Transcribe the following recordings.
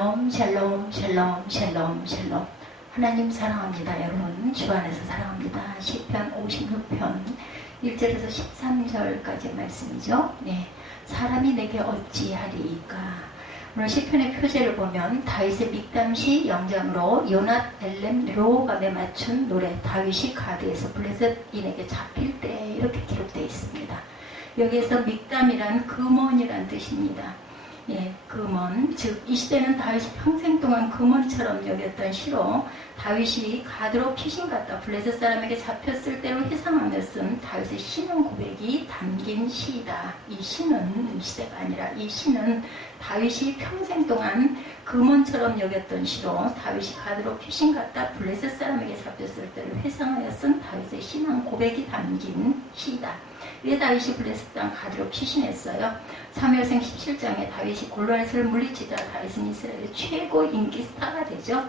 샬롬 샬롬 샬롬 샬롬. 하나님 사랑합니다. 여러분 주 안에서 사랑합니다. 시편 56편 1절에서 13절까지 말씀이죠. 네, 사람이 내게 어찌하리이까. 오늘 시편의 표제를 보면 다윗의 믹담시 영장으로 요낫 엘렘 르호밤에 맞춘 노래, 다윗이 가드에서 블레셋인에게 잡힐 때, 이렇게 기록되어 있습니다. 여기에서 믹담이란 금원이란 뜻입니다. 예, 금원, 즉 이 시대는 다윗이 평생 동안 금원처럼 여겼던 시로 다윗이 가드로 피신 같다 블레셋 사람에게 잡혔을 때로 회상하며 쓴 다윗의 신앙 고백이 담긴 시이다. 이 시는 시대가 아니라 이 시는 다윗이 평생 동안 금원처럼 여겼던 시로 다윗이 가드로 피신 같다 블레셋 사람에게 잡혔을 때를 회상하여 쓴 다윗의 신앙 고백이 담긴 시이다. 왜 다윗이 블레셋 땅 가드로 피신했어요? 사무엘상 17장에 다윗이 골리앗을 물리치자 다윗은 이스라엘의 최고 인기 스타가 되죠.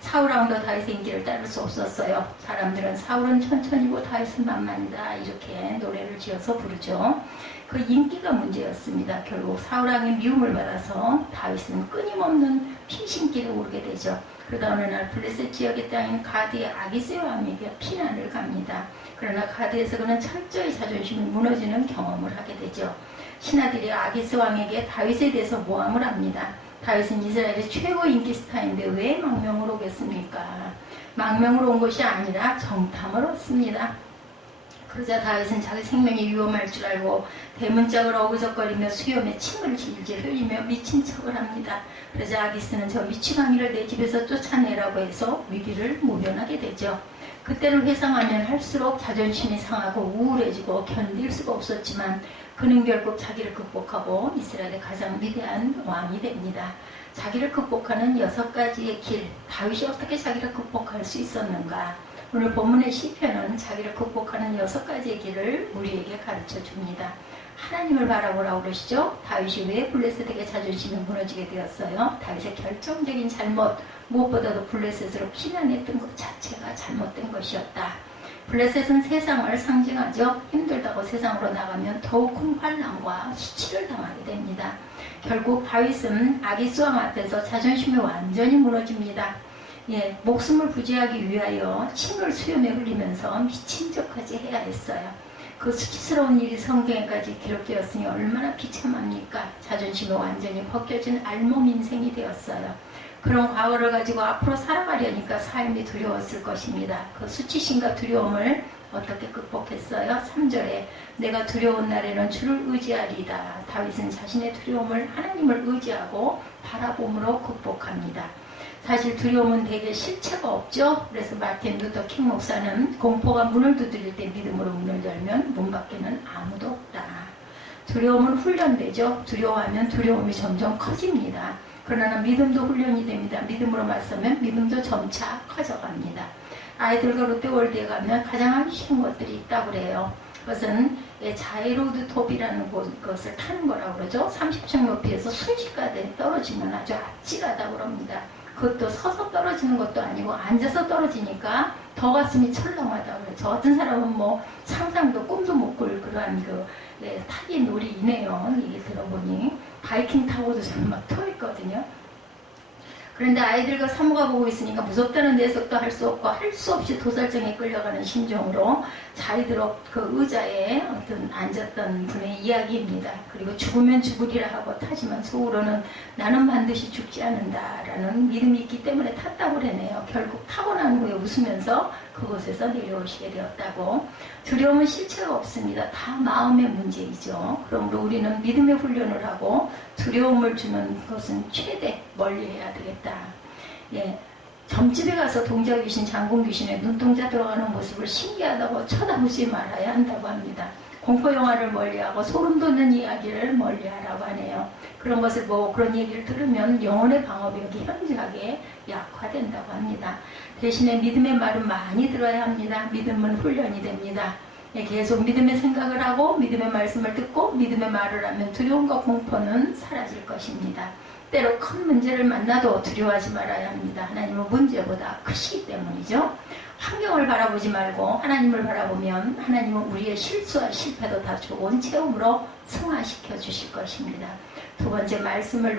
사울왕도 다윗의 인기를 따를 수 없었어요. 사람들은 사울은 천천히고 다윗은 만만이다, 이렇게 노래를 지어서 부르죠. 그 인기가 문제였습니다. 결국 사울왕의 미움을 받아서 다윗은 끊임없는 피신길에 오르게 되죠. 그러다 어느 날 블레셋 지역의 땅인 가드의 아기스 왕에게 피난을 갑니다. 그러나 가드에서 그는 철저히 자존심이 무너지는 경험을 하게 되죠. 신하들이 아기스 왕에게 다윗에 대해서 모함을 합니다. 다윗은 이스라엘의 최고 인기 스타인데 왜 망명으로 오겠습니까? 망명으로 온 것이 아니라 정탐을 얻습니다. 그러자 다윗은 자기 생명이 위험할 줄 알고 대문짝을 어그적거리며 수염에 침을 질질 흘리며 미친 척을 합니다. 그러자 아기스는 저 미치광이를 내 집에서 쫓아내라고 해서 위기를 모면하게 되죠. 그때를 회상하면 할수록 자존심이 상하고 우울해지고 견딜 수가 없었지만 그는 결국 자기를 극복하고 이스라엘의 가장 위대한 왕이 됩니다. 자기를 극복하는 6가지의 길, 다윗이 어떻게 자기를 극복할 수 있었는가? 오늘 본문의 시편은 자기를 극복하는 6가지의 길을 우리에게 가르쳐 줍니다. 하나님을 바라보라고 그러시죠. 다윗이 왜 블레셋에게 자존심이 무너지게 되었어요? 다윗의 결정적인 잘못, 무엇보다도 블레셋으로 피난했던 것 자체가 잘못된 것이었다. 블레셋은 세상을 상징하죠. 힘들다고 세상으로 나가면 더욱 큰 환난과 수치를 당하게 됩니다. 결국 다윗은 아기스 왕 앞에서 자존심이 완전히 무너집니다. 예, 목숨을 부지하기 위하여 침을 수염에 흘리면서 미친 척까지 해야 했어요. 그 수치스러운 일이 성경에까지 기록되었으니 얼마나 비참합니까? 자존심이 완전히 벗겨진 알몸 인생이 되었어요. 그런 과거를 가지고 앞으로 살아가려니까 삶이 두려웠을 것입니다. 그 수치심과 두려움을 어떻게 극복했어요? 3절에 내가 두려운 날에는 주를 의지하리이다. 다윗은 자신의 두려움을 하나님을 의지하고 바라봄으로 극복합니다. 사실 두려움은 대개 실체가 없죠. 그래서 마틴 루터 킹 목사는 공포가 문을 두드릴 때 믿음으로 문을 열면 문 밖에는 아무도 없다. 두려움은 훈련되죠. 두려워하면 두려움이 점점 커집니다. 그러나 믿음도 훈련이 됩니다. 믿음으로 맞서면 믿음도 점차 커져갑니다. 아이들과 롯데월드에 가면 가장 하기 싫은 것들이 있다고 그래요. 그것은 자이로드 톱이라는 것을 타는 거라고 그러죠. 30층 높이에서 순식간에 떨어지면 아주 아찔하다고 그럽니다. 그것도 서서 떨어지는 것도 아니고 앉아서 떨어지니까 더 가슴이 철렁하다고 그래요. 저 어떤 사람은 뭐 상상도 꿈도 못 꿀 그러한 타기 놀이이네요. 얘기 들어보니 바이킹 타고도 저는 막 토했거든요. 그런데 아이들과 사모가 보고 있으니까 무섭다는 내색도 할 수 없고 할 수 없이 도살장에 끌려가는 심정으로 자리도록 그 의자에 앉았던 분의 이야기입니다. 그리고 죽으면 죽으리라 하고 타지만 속으로는 나는 반드시 죽지 않는다라는 믿음이 있기 때문에 탔다고 그러네요. 결국 타고 난 후에 웃으면서 그곳에서 내려오시게 되었다고. 두려움은 실체가 없습니다. 다 마음의 문제이죠. 그러므로 우리는 믿음의 훈련을 하고 두려움을 주는 것은 최대 멀리해야 되겠다. 예, 점집에 가서 동자 귀신, 장군 귀신의 눈동자 들어가는 모습을 신기하다고 쳐다보지 말아야 한다고 합니다. 공포 영화를 멀리하고 소름 돋는 이야기를 멀리하라고 하네요. 그런 것을 보고 그런 얘기를 들으면 영혼의 방어력이 현저하게 약화된다고 합니다. 대신에 믿음의 말은 많이 들어야 합니다. 믿음은 훈련이 됩니다. 계속 믿음의 생각을 하고 믿음의 말씀을 듣고 믿음의 말을 하면 두려움과 공포는 사라질 것입니다. 때로 큰 문제를 만나도 두려워하지 말아야 합니다. 하나님은 문제보다 크시기 때문이죠. 환경을 바라보지 말고 하나님을 바라보면 하나님은 우리의 실수와 실패도 다 좋은 체험으로 승화시켜 주실 것입니다. 두 번째 말씀을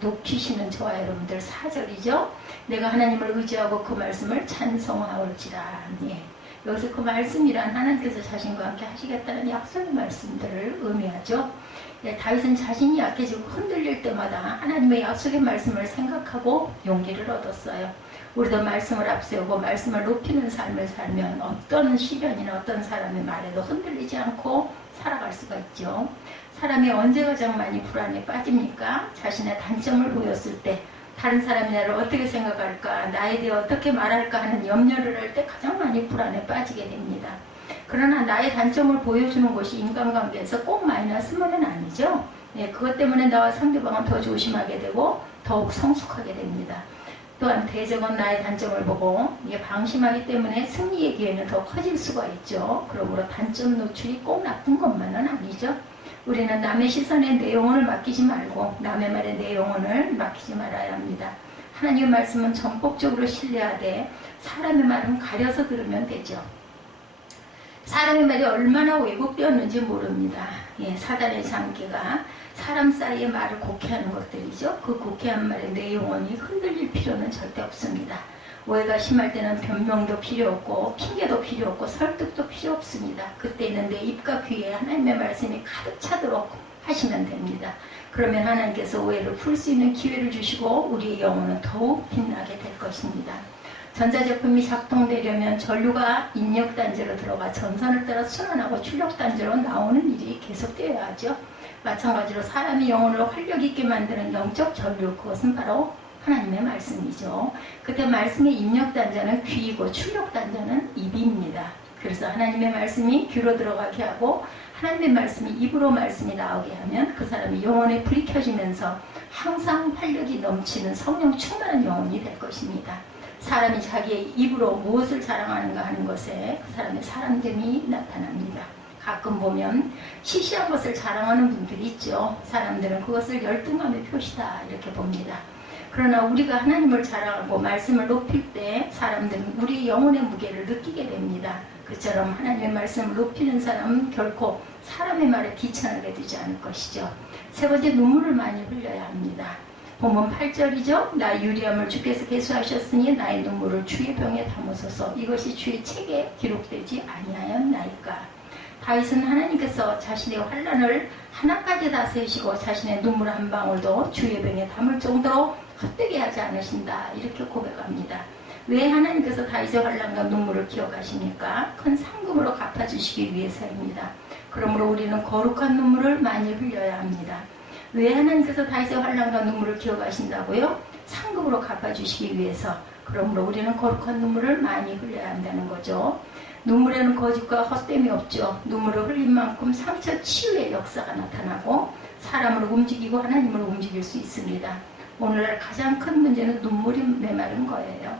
높이시는 저와 여러분들 4절이죠. 내가 하나님을 의지하고 그 말씀을 찬송하올지라. 예. 여기서 그 말씀이란 하나님께서 자신과 함께 하시겠다는 약속의 말씀들을 의미하죠. 예, 다윗은 자신이 약해지고 흔들릴 때마다 하나님의 약속의 말씀을 생각하고 용기를 얻었어요. 우리도 말씀을 앞세우고 말씀을 높이는 삶을 살면 어떤 시련이나 어떤 사람의 말에도 흔들리지 않고 살아갈 수가 있죠. 사람이 언제 가장 많이 불안에 빠집니까? 자신의 단점을 보였을 때 다른 사람이 나를 어떻게 생각할까, 나에 대해 어떻게 말할까 하는 염려를 할 때 가장 많이 불안에 빠지게 됩니다. 그러나 나의 단점을 보여주는 것이 인간관계에서 꼭 마이너스만은 아니죠. 예, 그것 때문에 나와 상대방은 더 조심하게 되고 더욱 성숙하게 됩니다. 또한 대적은 나의 단점을 보고 방심하기 때문에 승리의 기회는 더 커질 수가 있죠. 그러므로 단점 노출이 꼭 나쁜 것만은 아니죠. 우리는 남의 시선에 내 영혼을 맡기지 말고 남의 말에 내 영혼을 맡기지 말아야 합니다. 하나님의 말씀은 전폭적으로 신뢰하되 사람의 말은 가려서 들으면 되죠. 사람의 말이 얼마나 왜곡되었는지 모릅니다. 예, 사단의 장기가 사람 사이의 말을 곡해하는 것들이죠. 그 곡해한 말에 내 영혼이 흔들릴 필요는 절대 없습니다. 오해가 심할 때는 변명도 필요 없고 핑계도 필요 없고 설득도 필요 없습니다. 그때는 내 입과 귀에 하나님의 말씀이 가득 차도록 하시면 됩니다. 그러면 하나님께서 오해를 풀 수 있는 기회를 주시고 우리의 영혼은 더욱 빛나게 될 것입니다. 전자제품이 작동되려면 전류가 입력단지로 들어가 전선을 따라 순환하고 출력단지로 나오는 일이 계속되어야 하죠. 마찬가지로 사람이 영혼을 활력 있게 만드는 영적 전류, 그것은 바로 하나님의 말씀이죠. 그때 말씀의 입력단자는 귀이고 출력단자는 입입니다. 그래서 하나님의 말씀이 귀로 들어가게 하고 하나님의 말씀이 입으로 말씀이 나오게 하면 그 사람이 영혼에 불이 켜지면서 항상 활력이 넘치는 성령 충만한 영혼이 될 것입니다. 사람이 자기의 입으로 무엇을 자랑하는가 하는 것에 그 사람의 사람됨이 나타납니다. 가끔 보면 시시한 것을 자랑하는 분들이 있죠. 사람들은 그것을 열등감의 표시다 이렇게 봅니다. 그러나 우리가 하나님을 자랑하고 말씀을 높일 때 사람들은 우리 영혼의 무게를 느끼게 됩니다. 그처럼 하나님의 말씀을 높이는 사람은 결코 사람의 말에 귀찮게 되지 않을 것이죠. 세 번째, 눈물을 많이 흘려야 합니다. 본문 8절이죠. 나 유리함을 주께서 계수하셨으니 나의 눈물을 주의 병에 담으소서. 이것이 주의 책에 기록되지 아니하였나이까. 다윗은 하나님께서 자신의 환난을 하나까지 다스리시고 자신의 눈물 한 방울도 주의 병에 담을 정도로 헛되게 하지 않으신다 이렇게 고백합니다. 왜 하나님께서 다윗의 환난과 눈물을 기억하십니까? 큰 상급으로 갚아주시기 위해서입니다. 그러므로 우리는 거룩한 눈물을 많이 흘려야 합니다. 왜 하나님께서 다윗의 환난과 눈물을 기억하신다고요? 상급으로 갚아주시기 위해서. 그러므로 우리는 거룩한 눈물을 많이 흘려야 한다는 거죠. 눈물에는 거짓과 헛됨이 없죠. 눈물을 흘린 만큼 상처 치유의 역사가 나타나고 사람을 움직이고 하나님을 움직일 수 있습니다. 오늘날 가장 큰 문제는 눈물이 메마른 거예요.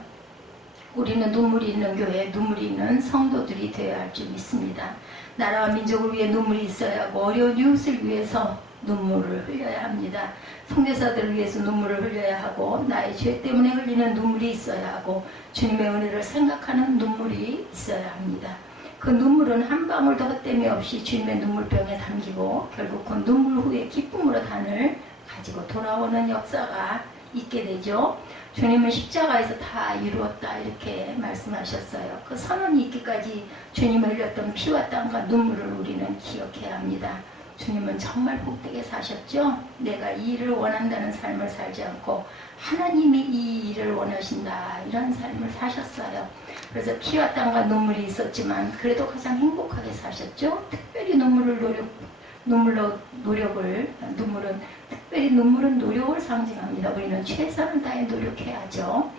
우리는 눈물이 있는 교회, 눈물이 있는 성도들이 되어야 할 줄 믿습니다. 나라와 민족을 위해 눈물이 있어야 하고 어려운 이웃을 위해서 눈물을 흘려야 합니다. 성교사들을 위해서 눈물을 흘려야 하고 나의 죄 때문에 흘리는 눈물이 있어야 하고 주님의 은혜를 생각하는 눈물이 있어야 합니다. 그 눈물은 한 방울도 헛됨이 없이 주님의 눈물병에 담기고 결국 그 눈물 후에 기쁨으로 단을 가지고 돌아오는 역사가 있게 되죠. 주님은 십자가에서 다 이루었다 이렇게 말씀하셨어요. 그 선언이 있기까지 주님을 흘렸던 피와 땀과 눈물을 우리는 기억해야 합니다. 주님은 정말 복되게 사셨죠. 내가 이 일을 원한다는 삶을 살지 않고 하나님이 이 일을 원하신다 이런 삶을 사셨어요. 그래서 피와 땀과 눈물이 있었지만 그래도 가장 행복하게 사셨죠. 특별히 눈물은 노력을 상징합니다. 우리는 최선을 다해 노력해야죠.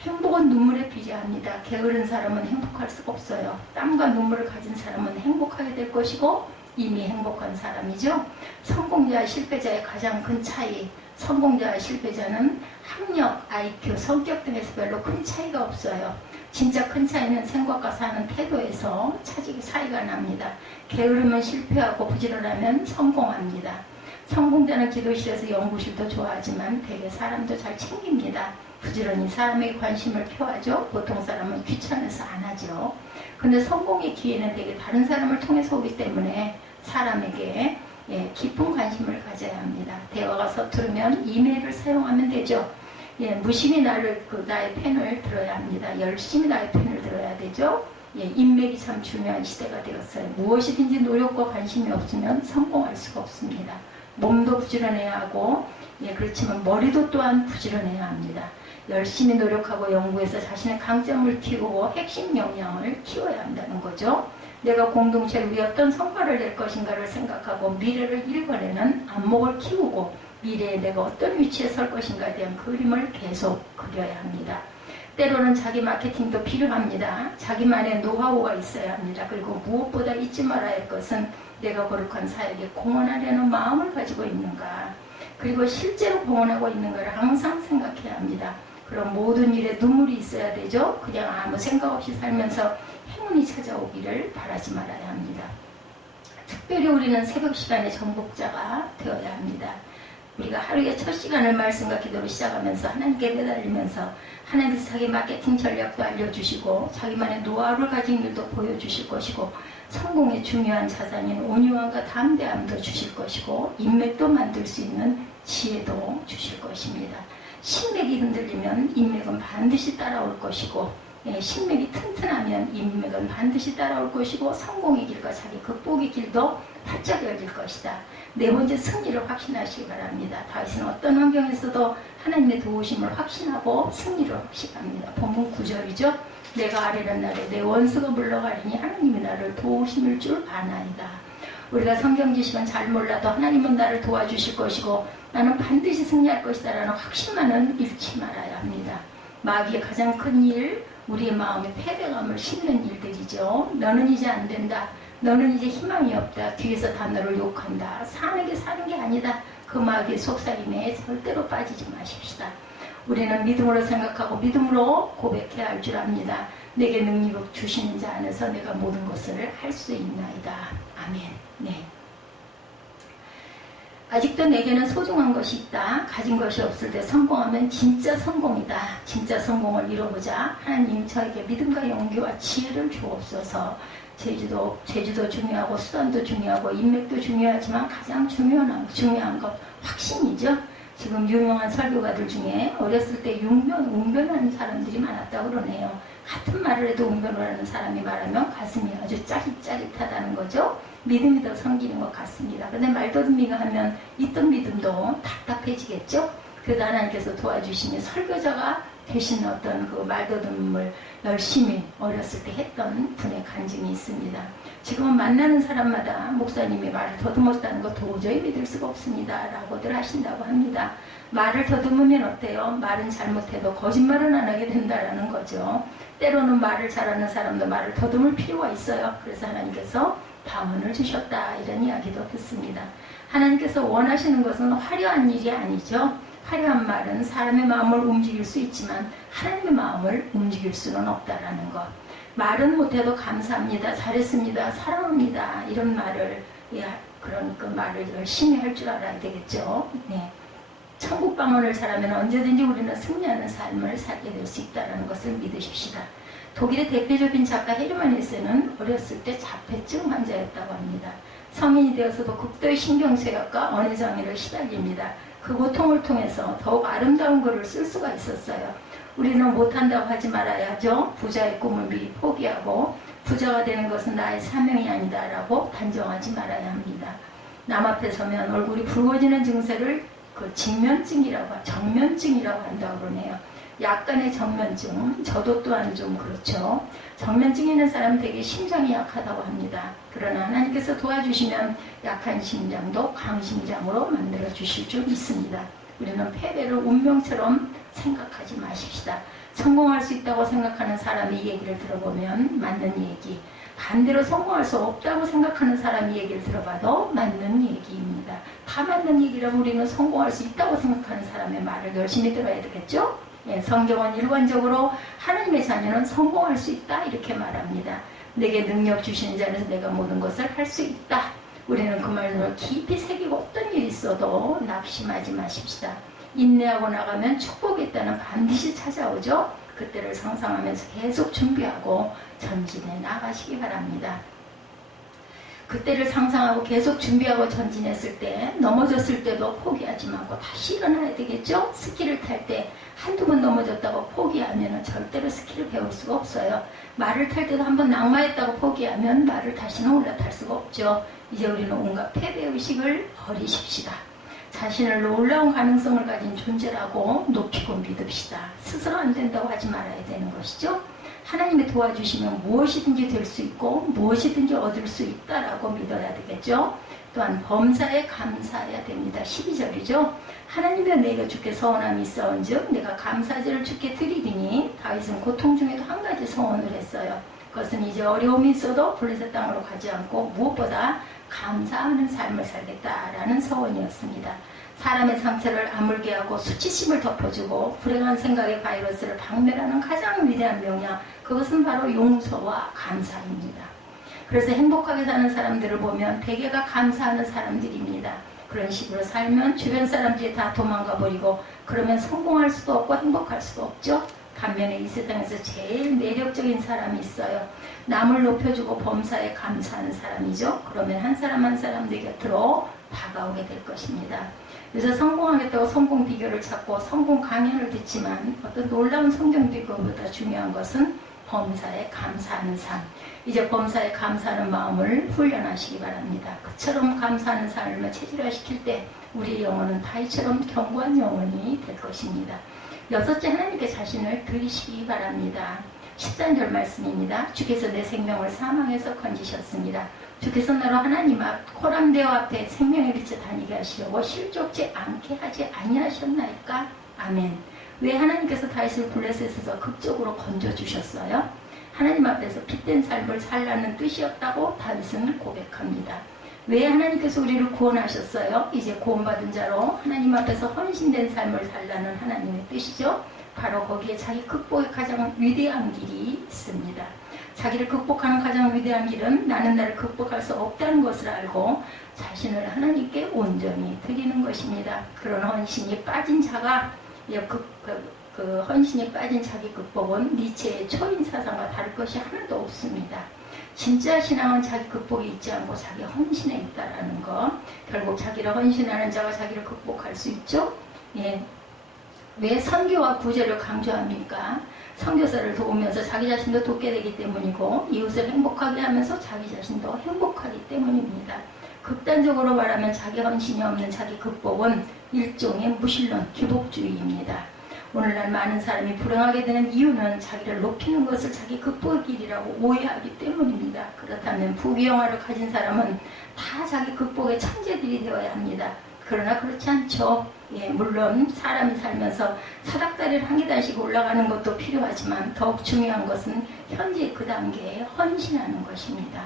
행복은 눈물에 비례합니다. 게으른 사람은 행복할 수가 없어요. 땀과 눈물을 가진 사람은 행복하게 될 것이고 이미 행복한 사람이죠. 성공자와 실패자의 가장 큰 차이, 성공자와 실패자는 학력, IQ, 성격 등에서 별로 큰 차이가 없어요. 진짜 큰 차이는 생각과 사는 태도에서 차이가 납니다. 게으르면 실패하고 부지런하면 성공합니다. 성공자는 기도실에서 연구실도 좋아하지만 되게 사람도 잘 챙깁니다. 부지런히 사람의 관심을 표하죠. 보통 사람은 귀찮아서 안 하죠. 근데 성공의 기회는 되게 다른 사람을 통해서 오기 때문에 사람에게 예, 깊은 관심을 가져야 합니다. 대화가 서투르면 이메일을 사용하면 되죠. 예, 무심히 나의 펜을 들어야 합니다. 열심히 나의 펜을 들어야 되죠. 예, 인맥이 참 중요한 시대가 되었어요. 무엇이든지 노력과 관심이 없으면 성공할 수가 없습니다. 몸도 부지런해야 하고, 예, 그렇지만 머리도 또한 부지런해야 합니다. 열심히 노력하고 연구해서 자신의 강점을 키우고 핵심 역량을 키워야 한다는 거죠. 내가 공동체를 위해 어떤 성과를 낼 것인가를 생각하고 미래를 일궈내는 안목을 키우고 미래에 내가 어떤 위치에 설 것인가에 대한 그림을 계속 그려야 합니다. 때로는 자기 마케팅도 필요합니다. 자기만의 노하우가 있어야 합니다. 그리고 무엇보다 잊지 말아야 할 것은 내가 거룩한 사역에 공헌하려는 마음을 가지고 있는가, 그리고 실제로 공헌하고 있는가를 항상 생각해야 합니다. 그럼 모든 일에 눈물이 있어야 되죠. 그냥 아무 생각 없이 살면서 행운이 찾아오기를 바라지 말아야 합니다. 특별히 우리는 새벽 시간에 정복자가 되어야 합니다. 우리가 하루에 첫 시간을 말씀과 기도로 시작하면서 하나님께 매달리면서 하나님께서 자기 마케팅 전략도 알려주시고 자기만의 노하우를 가진 일도 보여주실 것이고 성공의 중요한 자산인 온유함과 담대함도 주실 것이고 인맥도 만들 수 있는 지혜도 주실 것입니다. 신맥이 흔들리면 인맥은 반드시 따라올 것이고, 예, 신맥이 튼튼하면 인맥은 반드시 따라올 것이고 성공의 길과 자기 극복의 길도 활짝 열릴 것이다. 네 번째, 승리를 확신하시기 바랍니다. 다윗은 어떤 환경에서도 하나님의 도우심을 확신하고 승리를 확신합니다. 본문 9절이죠. 내가 아뢰는 날에 내 원수가 물러가리니 하나님이 나를 도우심일 줄 아나이다. 우리가 성경 지식은 잘 몰라도 하나님은 나를 도와주실 것이고 나는 반드시 승리할 것이다 라는 확신만은 잃지 말아야 합니다. 마귀의 가장 큰 일, 우리의 마음에 패배감을 심는 일들이죠. 너는 이제 안 된다. 너는 이제 희망이 없다. 뒤에서 다 너를 욕한다. 사는 게 아니다. 그 마귀의 속삭임에 절대로 빠지지 마십시다. 우리는 믿음으로 생각하고 믿음으로 고백해야 할 줄 압니다. 내게 능력을 주시는 자 안에서 내가 모든 것을 할 수 있나이다. 아멘. 네. 아직도 내게는 소중한 것이 있다. 가진 것이 없을 때 성공하면 진짜 성공이다. 진짜 성공을 이뤄보자. 하나님 저에게 믿음과 용기와 지혜를 주옵소서. 제주도 중요하고 수단도 중요하고 인맥도 중요하지만 가장 중요한 것 확신이죠. 지금 유명한 설교가들 중에 어렸을 때 웅변하는 사람들이 많았다고 그러네요. 같은 말을 해도 웅변을 하는 사람이 말하면 가슴이 아주 짜릿짜릿하다는 거죠. 믿음이 더 생기는 것 같습니다. 근데 말더듬이가 하면 있던 믿음도 답답해지겠죠. 그래도 하나님께서 도와주시니 설교자가 되신 어떤 그 말더듬을 열심히 어렸을 때 했던 분의 간증이 있습니다. 지금은 만나는 사람마다 목사님이 말을 더듬었다는 거 도저히 믿을 수가 없습니다 라고들 하신다고 합니다. 말을 더듬으면 어때요? 말은 잘못해도 거짓말은 안 하게 된다라는 거죠. 때로는 말을 잘하는 사람도 말을 더듬을 필요가 있어요. 그래서 하나님께서 방언을 주셨다 이런 이야기도 듣습니다. 하나님께서 원하시는 것은 화려한 일이 아니죠. 화려한 말은 사람의 마음을 움직일 수 있지만 하나님의 마음을 움직일 수는 없다라는 것. 말은 못해도 감사합니다, 잘했습니다, 사랑합니다 이런 말을, 그런 그 말을 열심히 할 줄 알아야 되겠죠. 네. 천국 방언을 잘하면 언제든지 우리는 승리하는 삶을 살게 될 수 있다는 것을 믿으십시다. 독일의 대표적인 작가 헤르만 헤세는 어렸을 때 자폐증 환자였다고 합니다. 성인이 되어서도 극도의 신경쇠약과 언해장애를 시달립니다. 그 고통을 통해서 더욱 아름다운 글을 쓸 수가 있었어요. 우리는 못한다고 하지 말아야죠. 부자의 꿈을 미리 포기하고 부자가 되는 것은 나의 사명이 아니다 라고 단정하지 말아야 합니다. 남 앞에 서면 얼굴이 붉어지는 증세를 정면증이라고 한다고 그러네요. 약간의 정면증, 저도 또한 좀 그렇죠. 정면증 있는 사람은 되게 심장이 약하다고 합니다. 그러나 하나님께서 도와주시면 약한 심장도 강심장으로 만들어 주실 줄 믿습니다. 우리는 패배를 운명처럼 생각하지 마십시다. 성공할 수 있다고 생각하는 사람의 얘기를 들어보면 맞는 얘기, 반대로 성공할 수 없다고 생각하는 사람의 얘기를 들어봐도 맞는 얘기입니다. 다 맞는 얘기라면 우리는 성공할 수 있다고 생각하는 사람의 말을 열심히 들어야 되겠죠? 예, 성경은 일관적으로 하나님의 자녀는 성공할 수 있다 이렇게 말합니다. 내게 능력 주시는 자는 내가 모든 것을 할 수 있다. 우리는 그 말을 깊이 새기고 어떤 일이 있어도 낙심하지 마십시다. 인내하고 나가면 축복의 때는 반드시 찾아오죠. 그때를 상상하면서 계속 준비하고 전진해 나가시기 바랍니다. 그때를 상상하고 계속 준비하고 전진했을 때 넘어졌을 때도 포기하지 말고 다시 일어나야 되겠죠? 스키를 탈 때 한두 번 넘어졌다고 포기하면 절대로 스키를 배울 수가 없어요. 말을 탈 때도 한번 낙마했다고 포기하면 말을 다시는 올라탈 수가 없죠. 이제 우리는 온갖 패배의식을 버리십시다. 자신을 놀라운 가능성을 가진 존재라고 높이고 믿읍시다. 스스로 안 된다고 하지 말아야 되는 것이죠. 하나님이 도와주시면 무엇이든지 될 수 있고 무엇이든지 얻을 수 있다라고 믿어야 되겠죠. 또한 범사에 감사해야 됩니다. 12절이죠. 하나님이여 내가 주께 서원함이 있어온즉 내가 감사제를 주께 드리리니 다윗은 고통 중에도 한 가지 서원을 했어요. 그것은 이제 어려움이 있어도 블레셋 땅으로 가지 않고 무엇보다 감사하는 삶을 살겠다라는 서원이었습니다. 사람의 상처를 아물게 하고 수치심을 덮어주고 불행한 생각의 바이러스를 박멸하는 가장 위대한 명령, 그것은 바로 용서와 감사입니다. 그래서 행복하게 사는 사람들을 보면 대개가 감사하는 사람들입니다. 그런 식으로 살면 주변 사람들이 다 도망가 버리고 그러면 성공할 수도 없고 행복할 수도 없죠. 반면에 이 세상에서 제일 매력적인 사람이 있어요. 남을 높여주고 범사에 감사하는 사람이죠. 그러면 한 사람 한 사람 내 곁으로 다가오게 될 것입니다. 그래서 성공하겠다고 성공 비결을 찾고 성공 강연을 듣지만 어떤 놀라운 성경 비결보다 중요한 것은 범사에 감사하는 삶. 이제 범사에 감사하는 마음을 훈련하시기 바랍니다. 그처럼 감사하는 삶을 체질화시킬 때 우리의 영혼은 다윗처럼 견고한 영혼이 될 것입니다. 여섯째, 하나님께 자신을 드리시기 바랍니다. 13절 말씀입니다. 주께서 내 생명을 사망에서 건지셨습니다. 주께서 나로 하나님 앞 코람데오 앞에 생명의 빛에 다니게 하시려고 실족지 않게 하지 아니하셨나이까? 아멘. 왜 하나님께서 다윗을 블레셋에서 극적으로 건져주셨어요? 하나님 앞에서 빛된 삶을 살라는 뜻이었다고 다윗은 고백합니다. 왜 하나님께서 우리를 구원하셨어요? 이제 구원받은 자로 하나님 앞에서 헌신된 삶을 살라는 하나님의 뜻이죠. 바로 거기에 자기 극복의 가장 위대한 길이 있습니다. 자기를 극복하는 가장 위대한 길은 나는 나를 극복할 수 없다는 것을 알고 자신을 하나님께 온전히 드리는 것입니다. 그런 헌신이 빠진 자가 헌신이 빠진 자기 극복은 니체의 초인 사상과 다를 것이 하나도 없습니다. 진짜 신앙은 자기 극복이 있지 않고 자기 헌신에 있다라는 것. 결국 자기를 헌신하는 자가 자기를 극복할 수 있죠. 예. 왜 선교와 구제를 강조합니까? 선교사를 도우면서 자기 자신도 돕게 되기 때문이고 이웃을 행복하게 하면서 자기 자신도 행복하기 때문입니다. 극단적으로 말하면 자기 헌신이 없는 자기 극복은 일종의 무신론, 기복주의입니다. 오늘날 많은 사람이 불행하게 되는 이유는 자기를 높이는 것을 자기 극복의 길이라고 오해하기 때문입니다. 그렇다면 부귀영화를 가진 사람은 다 자기 극복의 천재들이 되어야 합니다. 그러나 그렇지 않죠. 예, 물론 사람이 살면서 사닥다리를 한 계단씩 올라가는 것도 필요하지만 더욱 중요한 것은 현재 그 단계에 헌신하는 것입니다.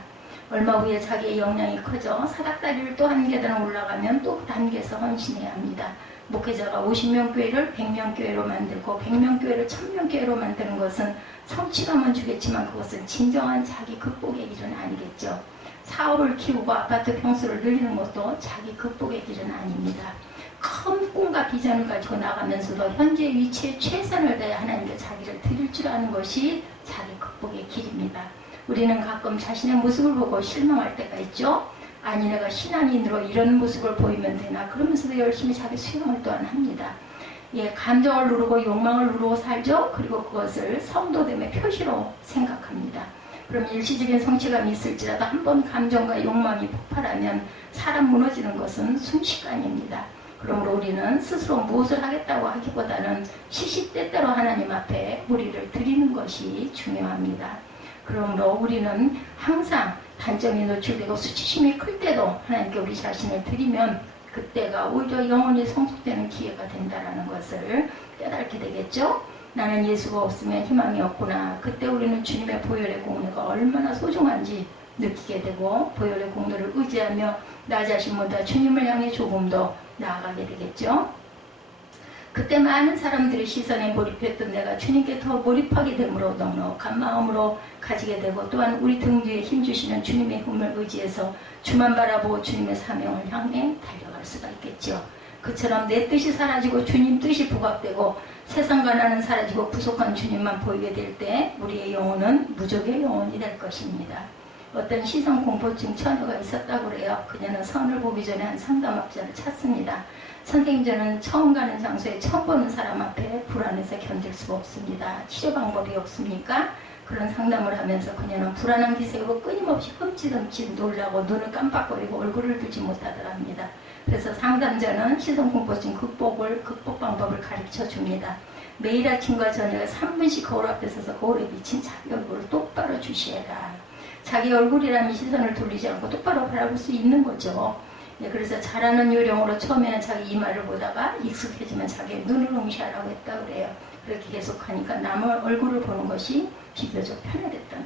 얼마 후에 자기의 역량이 커져 사닥다리를 또 한 계단 올라가면 또 그 단계에서 헌신해야 합니다. 목회자가 50명 교회를 100명 교회로 만들고 100명 교회를 1000명 교회로 만드는 것은 성취감은 주겠지만 그것은 진정한 자기 극복의 길은 아니겠죠. 사업을 키우고 아파트 평수를 늘리는 것도 자기 극복의 길은 아닙니다. 큰 꿈과 비전을 가지고 나가면서도 현재 위치에 최선을 다해 하나님께 자기를 드릴 줄 아는 것이 자기 극복의 길입니다. 우리는 가끔 자신의 모습을 보고 실망할 때가 있죠. 아니 내가 신앙인으로 이런 모습을 보이면 되나 그러면서도 열심히 자기 수용을 또한 합니다. 예, 감정을 누르고 욕망을 누르고 살죠. 그리고 그것을 성도됨의 표시로 생각합니다. 그럼 일시적인 성취감이 있을지라도 한번 감정과 욕망이 폭발하면 사람 무너지는 것은 순식간입니다. 그러므로 우리는 스스로 무엇을 하겠다고 하기보다는 시시때때로 하나님 앞에 우리를 드리는 것이 중요합니다. 그러므로 우리는 항상 단점이 노출되고 수치심이 클 때도 하나님께 우리 자신을 드리면 그때가 오히려 영혼이 성숙되는 기회가 된다는 것을 깨닫게 되겠죠. 나는 예수가 없으면 희망이 없구나. 그때 우리는 주님의 보혈의 공로가 얼마나 소중한지 느끼게 되고 보혈의 공로를 의지하며 나 자신보다 주님을 향해 조금 더 나아가게 되겠죠. 그때 많은 사람들의 시선에 몰입했던 내가 주님께 더 몰입하게 되므로 넉넉한 마음으로 가지게 되고 또한 우리 등 뒤에 힘주시는 주님의 힘을 의지해서 주만 바라보고 주님의 사명을 향해 달려갈 수가 있겠죠. 그처럼 내 뜻이 사라지고 주님 뜻이 부각되고 세상과 나는 사라지고 부족한 주님만 보이게 될 때 우리의 영혼은 무적의 영혼이 될 것입니다. 어떤 시선공포증 처녀가 있었다고 그래요. 그녀는 선을 보기 전에 한 상담학자를 찾습니다. 선생님, 저는 처음 가는 장소에 처음 보는 사람 앞에 불안해서 견딜 수가 없습니다. 치료 방법이 없습니까? 그런 상담을 하면서 그녀는 불안한 기색으로 끊임없이 끔찍끔찍 놀라고 눈을 깜빡거리고 얼굴을 들지 못하더랍니다. 그래서 상담자는 시선공포증 극복 방법을 가르쳐 줍니다. 매일 아침과 저녁에 3분씩 거울 앞에 서서 거울에 비친 자기 얼굴을 똑바로 주시해라. 자기 얼굴이라면 시선을 돌리지 않고 똑바로 바라볼 수 있는 거죠. 네, 그래서 잘하는 요령으로 처음에는 자기 이마를 보다가 익숙해지면 자기 눈을 응시하라고 했다 그래요. 그렇게 계속하니까 남의 얼굴을 보는 것이 비교적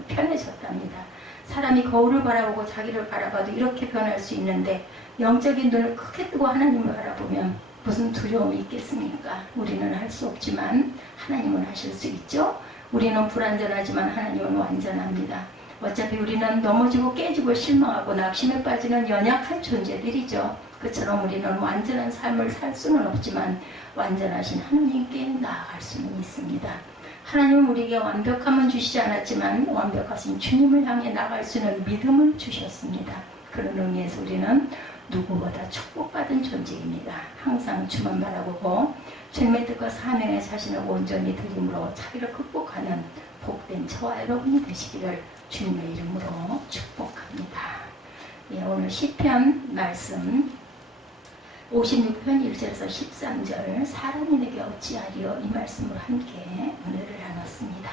편해졌답니다. 사람이 거울을 바라보고 자기를 바라봐도 이렇게 변할 수 있는데 영적인 눈을 크게 뜨고 하나님을 바라보면 무슨 두려움이 있겠습니까? 우리는 할 수 없지만 하나님은 하실 수 있죠. 우리는 불완전하지만 하나님은 완전합니다. 어차피 우리는 넘어지고 깨지고 실망하고 낙심에 빠지는 연약한 존재들이죠. 그처럼 우리는 완전한 삶을 살 수는 없지만 완전하신 하나님께 나아갈 수는 있습니다. 하나님은 우리에게 완벽함은 주시지 않았지만 완벽하신 주님을 향해 나갈 수 있는 믿음을 주셨습니다. 그런 의미에서 우리는 누구보다 축복받은 존재입니다. 항상 주만 바라보고 주님의 뜻과 사명에 자신을 온전히 드림으로 자기를 극복하는 복된 저와 여러분이 되시기를 주님의 이름으로 축복합니다. 예, 오늘 시편 말씀 56편 1절에서 13절 사람이 내게 어찌하리요 이 말씀으로 함께 은혜를 나눴습니다.